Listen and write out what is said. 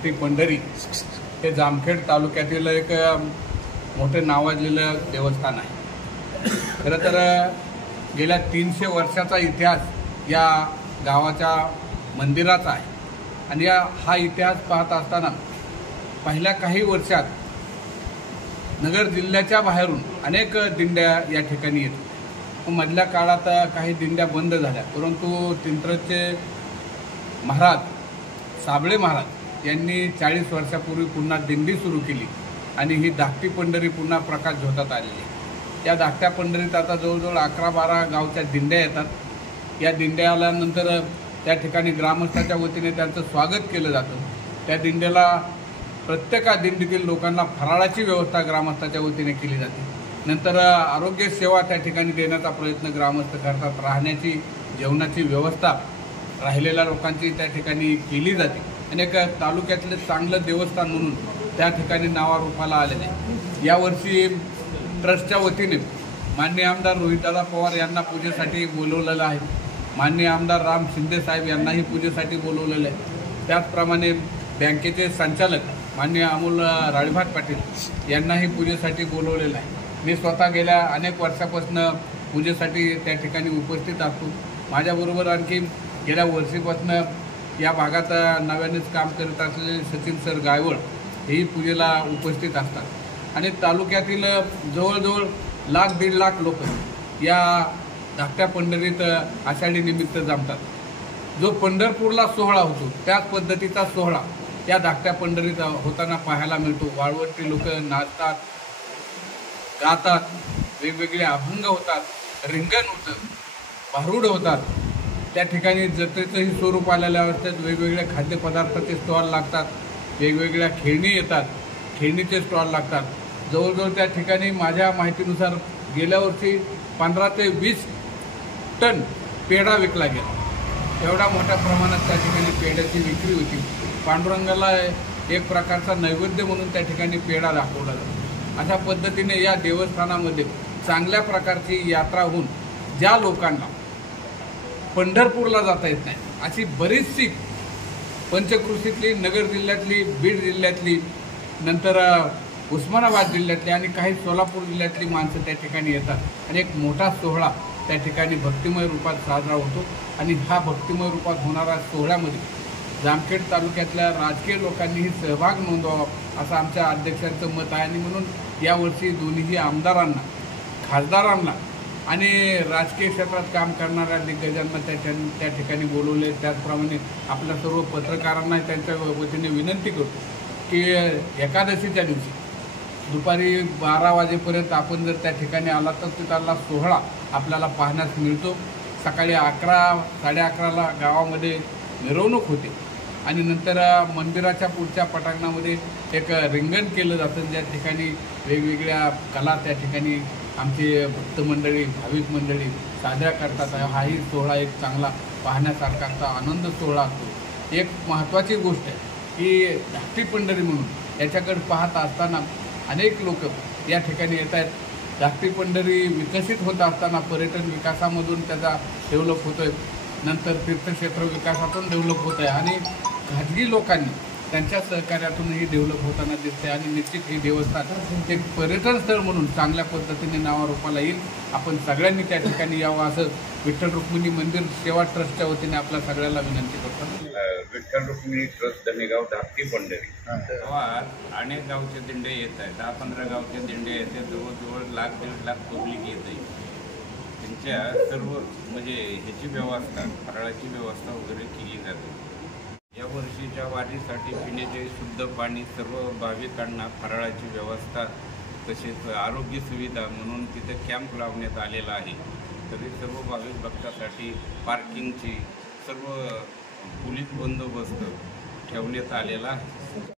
धाकटी पंढरी हे जामखेड तालुक्यातील एक मोठे नावाजलेलं देवस्थान आहे। खरं तर गेल्या 300 वर्षाचा इतिहास या गावाच्या मंदिराचा आहे आणि हा इतिहास पाहत असताना पहिल्या काही वर्षात नगर जिल्ह्याच्या बाहेरून अनेक दिंड्या या ठिकाणी येत होत्या। मधल्या काळात काही दिंड्या बंद झाल्या, परंतु तिंत्रचे महाराज साबळे महाराज यांनी 40 वर्षापूर्वी पुन्हा दिंडी सुरू केली आणि ही धाकटी पंढरी पुन्हा प्रकाश झोतात आलेली आहे। या धाकट्या पंढरीत आता जवळजवळ 11-12 गावच्या दिंड्या येतात। या दिंड्या आल्यानंतर त्या ठिकाणी ग्रामस्थाच्या वतीने त्यांचं स्वागत केलं जातं। त्या दिंड्याला प्रत्येक दिंडीतील लोकांना फराळाची व्यवस्था ग्रामस्थाच्या वतीने केली जाते। नंतर आरोग्य सेवा त्या ठिकाणी देण्याचा प्रयत्न ग्रामस्थ करतात। राहण्याची जेवणाची व्यवस्था राहिलेल्या लोकांची त्या ठिकाणी केली जाते आणि एक तालुक्यातले चांगलं देवस्थान म्हणून त्या ठिकाणी नावारूपाला आलेले आहे। यावर्षी ट्रस्टच्या वतीने माननीय आमदार रोहितदादा पवार यांना पूजेसाठी बोलवलेलं आहे। माननीय आमदार राम शिंदे साहेब यांनाही पूजेसाठी बोलवलेलं आहे। त्याचप्रमाणे बँकेचे संचालक माननीय अमोल राळीभात पाटील यांनाही पूजेसाठी बोलवलेलं आहे। मी स्वतः गेल्या अनेक वर्षापासून पूजेसाठी त्या ठिकाणी उपस्थित असतो। माझ्याबरोबर आणखी गेल्या वर्षीपासून या भागात नव्यानेच काम करत असलेले सचिन सर गायवळ हेही पूजेला उपस्थित असतात आणि तालुक्यातील जवळजवळ 1-1.5 लाख लोक या धाकट्या पंढरीत आषाढी निमित्त जमतात। जो पंढरपूरला सोहळा होतो त्याच पद्धतीचा सोहळा या धाकट्या पंढरीत होताना पाहायला मिळतो। वाळवंटी लोक नाचतात, गातात, वेगवेगळे अभंग होतात, रिंगण होतं, भारूड होतात। त्या ठिकाणी जत्रेचंही स्वरूप आलेल्या अवस्थेत वेगवेगळ्या खाद्यपदार्थाचे स्टॉल लागतात, वेगवेगळ्या खेळणी येतात, खेळणीचे स्टॉल लागतात। जवळजवळ त्या ठिकाणी माझ्या माहितीनुसार गेल्या वर्षी 15 ते 20 टन पेढा विकला गेला। एवढ्या मोठ्या प्रमाणात त्या ठिकाणी पेढ्याची विक्री होती। पांडुरंगाला एक प्रकारचा नैवेद्य म्हणून त्या ठिकाणी पेढा दाखवला जातो। अशा पद्धतीने या देवस्थानामध्ये चांगल्या प्रकारची यात्रा होऊन ज्या लोकांना पंढरपूरला जाता येत नाही अशी बरीचशी पंचक्रोशीतली, नगर जिल्ह्यातली, बीड जिल्ह्यातली, नंतर उस्मानाबाद जिल्ह्यातली आणि काही सोलापूर जिल्ह्यातली माणसं त्या ठिकाणी येतात आणि एक मोठा सोहळा त्या ठिकाणी भक्तिमय रूपात साजरा होतो आणि हा भक्तिमय रूपात होणारा सोहळ्यामध्ये जामखेड तालुक्यातल्या राजकीय लोकांनीही सहभाग नोंदवावा असं आमच्या अध्यक्षांचं मत आहे आणि म्हणून यावर्षी दोन्ही आमदारांना, खासदारांना आणि राजकीय क्षेत्रात काम करणाऱ्या दिग्गजांना त्या ठिकाणी बोलवले। त्याचप्रमाणे आपल्या सर्व पत्रकारांना त्यांच्या वतीने विनंती करतो की एकादशीच्या दिवशी दुपारी 12 वाजेपर्यंत आपण जर त्या ठिकाणी आला तर तिथला सोहळा आपल्याला पाहण्यास मिळतो। सकाळी 11-11:30ला गावामध्ये मिरवणूक होते आणि नंतर मंदिराच्या पुढच्या पटांगणामध्ये एक रिंगण केलं जातं, ज्या ठिकाणी वेगवेगळ्या कला त्या ठिकाणी आमची भक्त मंडळी, भाविक मंडळी साजरा करतात। हाही सोहळा एक चांगला पाहण्यासारखा आनंद सोहळा असतो। एक महत्त्वाची गोष्ट आहे की धाकटी पंढरी म्हणून याच्याकडे पाहत असताना अनेक लोक या ठिकाणी येत आहेत। धाकटी पंढरी विकसित होत असताना पर्यटन विकासामधून त्याचा डेव्हलप होतो आहे, नंतर तीर्थक्षेत्र विकासातून डेव्हलप होत आहे आणि खाजगी लोकांनी त्यांच्या सहकार्यातूनही डेव्हलप होताना दिसते आणि निश्चित हे देवस्थान एक पर्यटन स्थळ म्हणून चांगल्या पद्धतीने नावारूपाला येईल। आपण सगळ्यांनी त्या ठिकाणी यावं असं विठ्ठल रुक्मिणी मंदिर सेवा ट्रस्टच्या वतीने आपल्या सगळ्याला विनंती करतो। विठ्ठल रुक्मिणी ट्रस्ट धनेगाव धाकटी पंढरी गावात अनेक गावचे दिंडे येत आहेत। 10-15 गावचे दिंडे येते, जवळजवळ 1-1.5 लाख पब्लिक येत आहे। त्यांच्या सर्व म्हणजे ह्याची व्यवस्था, फराळाची व्यवस्था वगैरे केली जाते। या वर्षीच्या वारीसाठी पिण्याचे शुद्ध पाणी, सर्व भाविकांना फराळाची व्यवस्था, तसेच आरोग्य सुविधा म्हणून तिथे कॅम्प लावण्यात आलेला आहे। तरी सर्व भाविक भक्तासाठी पार्किंगची सर्व पोलीस बंदोबस्त ठेवण्यात आलेला आहे।